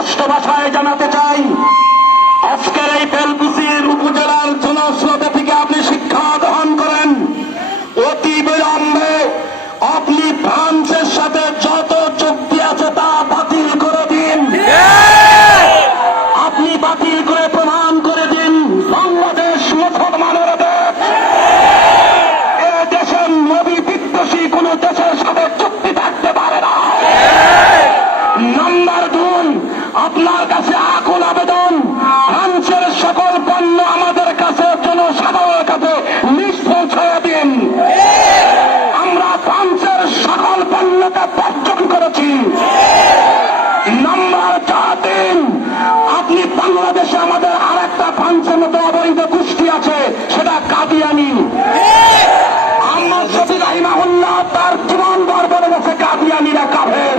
স্পষ্ট ভাষায় জানাতে চাই, আজকের এই বেলকুচির উপজেলার জনস্রোতে থেকে আপনি শিক্ষা গ্রহণ করেন। অতি বিলম্বে আপনি ফ্রান্সের সাথে যত চুক্তি আছে তা বাতিল করে দিন। আপনি বাতিল করে প্রমাণ করে দিন বাংলাদেশ মুসলমানের দেশ। এ দেশের নবী বিদ্বেষী কোন দেশের সাথে চুক্তি থাকতে পারে না। নাম্বার 2, আপনার কাছে আকুল আবেদন, ফ্রান্সের সকল পণ্য আমাদের কাছে জনসাধারণের কাছে নিষ্পৌঁছায় দিন। আমরা ফ্রান্সের সকল পণ্যকে বর্জন করেছি। নাম্বার 4, আপনি বাংলাদেশে আমাদের আর একটা ফ্রান্সের মতো অবৈধ গোষ্ঠী আছে, সেটা কাদিয়ানি। আহমদ শফি রাহিমাহুল্লাহ তার জীবন ভর বলে গেছে কাদিয়ানিরা কাফের।